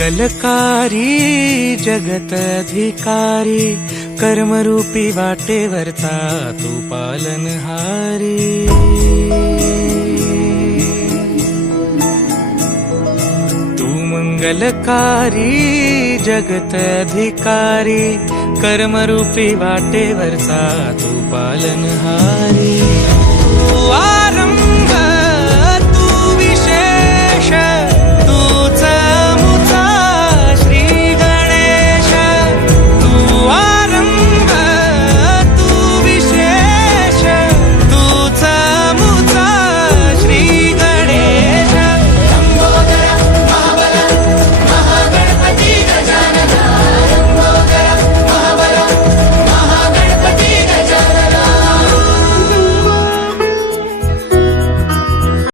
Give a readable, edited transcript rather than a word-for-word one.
मंगलकारी जगत अधिकारी, कर्मरूपी वाटेवरचा तू पालनहारी। तू मंगलकारी जगत अधिकारी, कर्मरूपी वाटेवरचा तू पालनहारी।